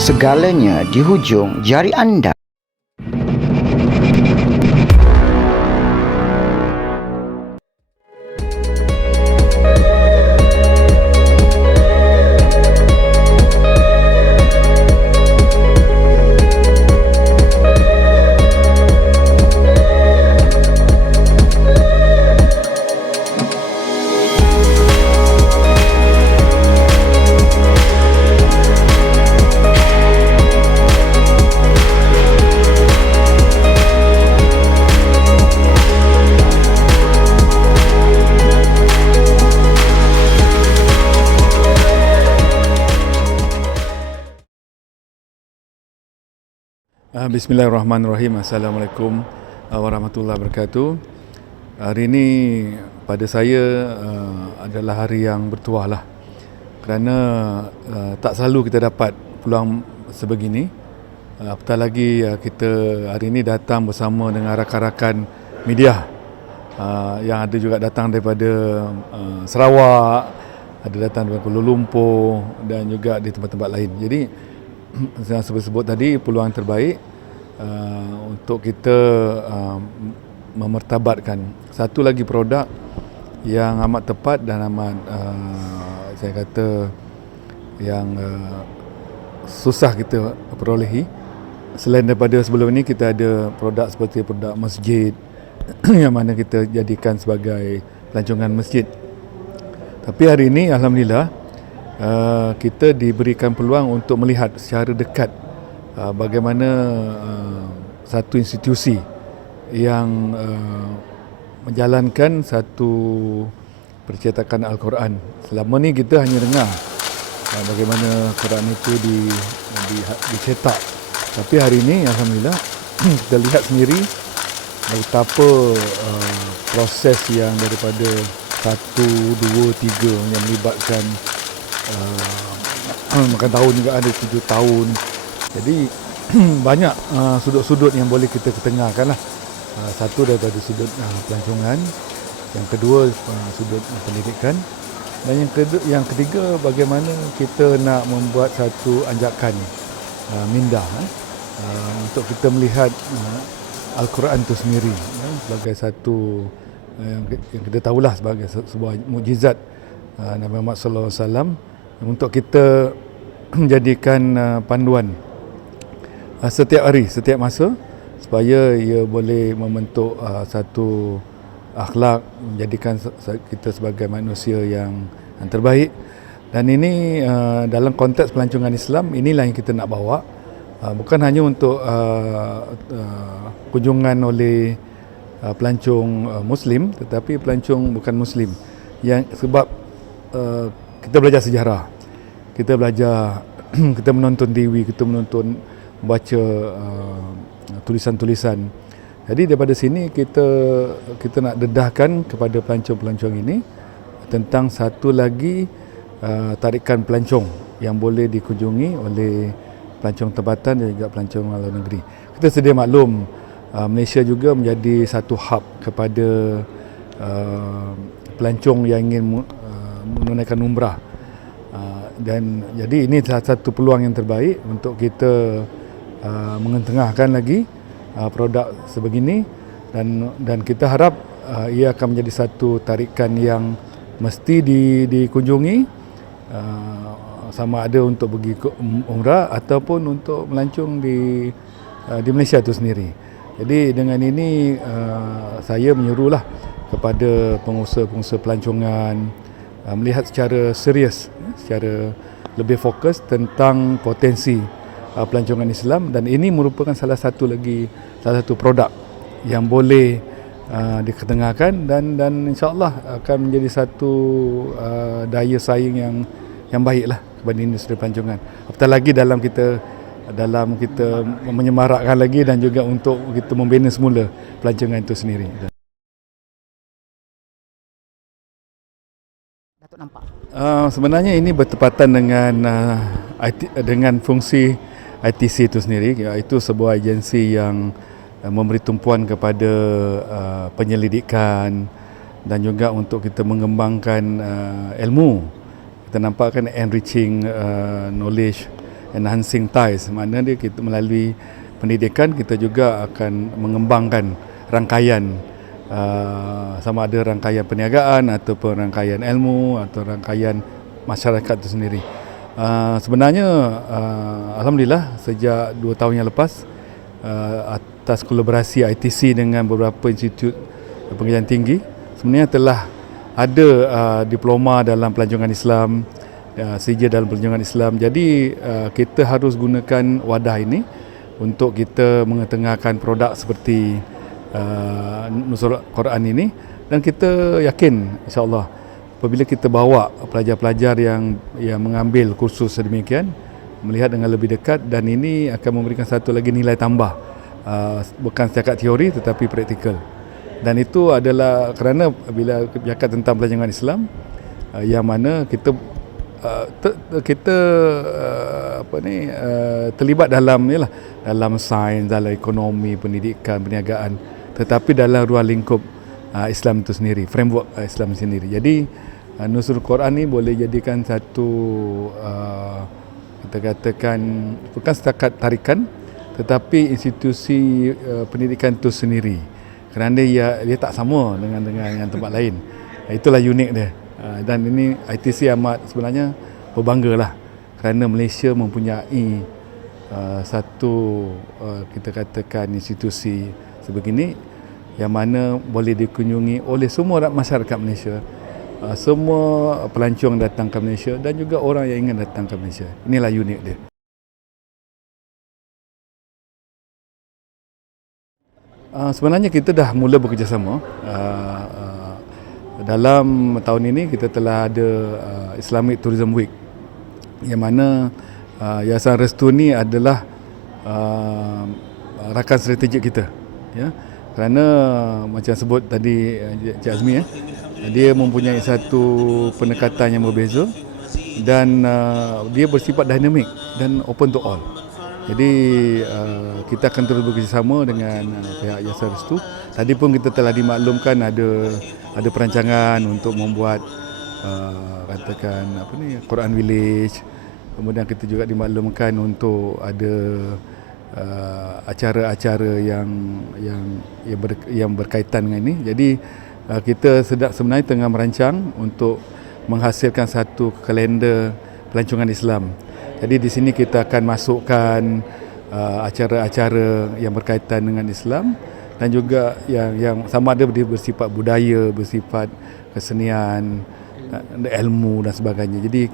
Segalanya di hujung jari anda. Bismillahirrahmanirrahim. Assalamualaikum warahmatullahi wabarakatuh. Hari ini pada saya adalah hari yang bertuah lah, kerana tak selalu kita dapat peluang sebegini. Apatah lagi kita hari ini datang bersama dengan rakan-rakan media yang ada juga datang daripada Sarawak, ada datang daripada Kuala Lumpur dan juga di tempat-tempat lain. Jadi saya sebut tadi, peluang terbaik untuk kita memertabatkan satu lagi produk yang amat tepat dan amat saya kata yang susah kita perolehi. Selain daripada sebelum ini, kita ada produk seperti produk masjid yang mana kita jadikan sebagai pelancongan masjid. Tapi hari ini alhamdulillah kita diberikan peluang untuk melihat secara dekat bagaimana satu institusi yang menjalankan satu percetakan Al-Quran. Selama ni kita hanya dengar bagaimana Quran itu dicetak. Tapi hari ini alhamdulillah kita lihat sendiri betapa proses yang daripada 1, 2, 3 yang melibatkan makan tahun juga ada 7 tahun. Jadi banyak sudut-sudut yang boleh kita ketengahkan lah. Satu daripada sudut pelancongan, yang kedua sudut pendidikan, dan yang ketiga bagaimana kita nak membuat satu anjakan minda untuk kita melihat Al-Quran itu sendiri sebagai satu yang kita tahulah sebagai sebuah mukjizat Nabi Muhammad SAW, untuk kita menjadikan panduan setiap hari, setiap masa, supaya ia boleh membentuk satu akhlak, menjadikan kita sebagai manusia yang terbaik. Dan ini dalam konteks pelancongan Islam, inilah yang kita nak bawa, bukan hanya untuk kunjungan oleh pelancong Muslim, tetapi pelancong bukan Muslim, yang sebab kita belajar sejarah, kita belajar kita menonton TV, kita menonton, baca tulisan-tulisan. Jadi daripada sini kita nak dedahkan kepada pelancong-pelancong ini tentang satu lagi tarikan pelancong yang boleh dikunjungi oleh pelancong tempatan dan juga pelancong luar negeri. Kita sedia maklum, Malaysia juga menjadi satu hub kepada pelancong yang ingin menunaikan umrah. Dan jadi ini salah satu peluang yang terbaik untuk kita mengetengahkan lagi produk sebegini, dan kita harap ia akan menjadi satu tarikan yang mesti dikunjungi, sama ada untuk pergi ke umrah ataupun untuk melancong di Malaysia itu sendiri. Jadi dengan ini saya menyerulah kepada pengusaha-pengusaha pelancongan melihat secara serius, secara lebih fokus tentang potensi pelancongan Islam, dan ini merupakan salah satu produk yang boleh diketengahkan dan insya-Allah akan menjadi satu daya saing yang baiklah kepada industri pelancongan. Apatah lagi dalam kita menyemarakkan lagi dan juga untuk kita membina semula pelancongan itu sendiri. Sebenarnya ini bertepatan dengan fungsi ITC itu sendiri, iaitu sebuah agensi yang memberi tumpuan kepada penyelidikan dan juga untuk kita mengembangkan ilmu. Kita nampak kan enriching knowledge enhancing ties, makna dia kita melalui pendidikan kita juga akan mengembangkan rangkaian sama ada rangkaian perniagaan ataupun rangkaian ilmu atau rangkaian masyarakat itu sendiri. Sebenarnya alhamdulillah sejak 2 tahun yang lepas atas kolaborasi ITC dengan beberapa institut pengajian tinggi sebenarnya telah ada diploma dalam pelancongan Islam, CJ dalam pelancongan Islam. Jadi kita harus gunakan wadah ini untuk kita mengetengahkan produk seperti Nusrat Quran ini, dan kita yakin insya-Allah apabila kita bawa pelajar-pelajar yang mengambil kursus sedemikian melihat dengan lebih dekat, dan ini akan memberikan satu lagi nilai tambah, bukan setakat teori tetapi praktikal. Dan itu adalah kerana bila bercakap tentang pelancongan Islam yang mana kita terlibat dalam sains, dalam ekonomi, pendidikan, perniagaan, tetapi dalam ruang lingkup Islam itu sendiri, framework Islam sendiri. Jadi Nusrat Quran ni boleh jadikan satu kita katakan bukan setakat tarikan tetapi institusi pendidikan itu sendiri, kerana dia tak sama dengan yang tempat lain. Itulah unik dia. Dan ini ITC amat sebenarnya berbanggalah kerana Malaysia mempunyai satu kita katakan institusi sebegini yang mana boleh dikunjungi oleh semua masyarakat Malaysia, semua pelancong datang ke Malaysia dan juga orang yang ingin datang ke Malaysia. Inilah unik dia. Sebenarnya kita dah mula bekerjasama. Dalam tahun ini kita telah ada Islamic Tourism Week, yang mana Yayasan Restu ni adalah rakan strategik kita, ya. Kerana macam sebut tadi Cik Azmi, dia mempunyai satu pendekatan yang berbeza dan dia bersifat dinamik dan open to all. Jadi kita akan terus bekerjasama dengan pihak Yayasan Restu. Tadi pun kita telah dimaklumkan ada perancangan untuk membuat katakan Quran Village. Kemudian kita juga dimaklumkan untuk ada acara-acara yang berkaitan dengan ini. Jadi kita sebenarnya tengah merancang untuk menghasilkan satu kalender pelancongan Islam. Jadi di sini kita akan masukkan acara-acara yang berkaitan dengan Islam dan juga yang sama ada bersifat budaya, bersifat kesenian, ilmu dan sebagainya. Jadi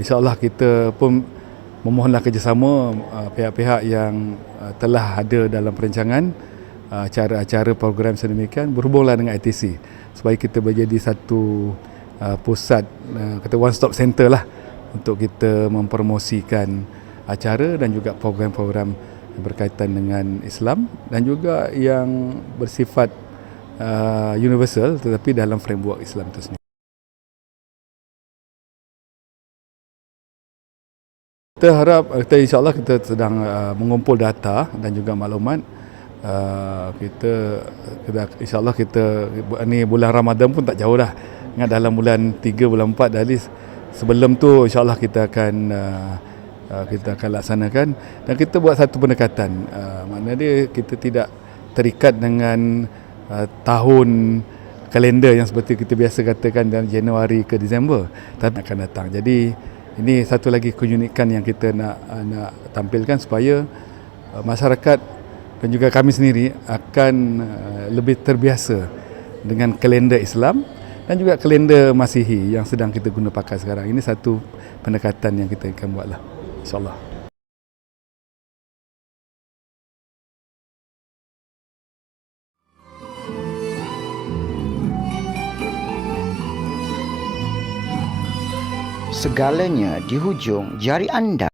insya-Allah kita pun memohonlah kerjasama pihak-pihak yang telah ada dalam perancangan acara-acara program sedemikian berhubunglah dengan ITC supaya kita menjadi satu pusat, kata one stop center lah untuk kita mempromosikan acara dan juga program-program berkaitan dengan Islam dan juga yang bersifat universal tetapi dalam framework Islam itu sendiri. Kita harap, insyaAllah kita sedang mengumpul data dan juga maklumat. InsyaAllah kita ni bulan Ramadan pun tak jauh dah. Ingat dalam bulan 3, bulan 4 dah list. Sebelum tu insyaAllah kita akan laksanakan dan kita buat satu pendekatan. Maknanya dia kita tidak terikat dengan tahun kalender yang seperti kita biasa katakan dalam Januari ke Disember, tapi akan datang. Jadi ini satu lagi keunikan yang kita nak tampilkan supaya masyarakat dan juga kami sendiri akan lebih terbiasa dengan kalender Islam dan juga kalender Masihi yang sedang kita guna pakai sekarang. Ini satu pendekatan yang kita akan buatlah, insya-Allah. Segalanya di hujung jari anda.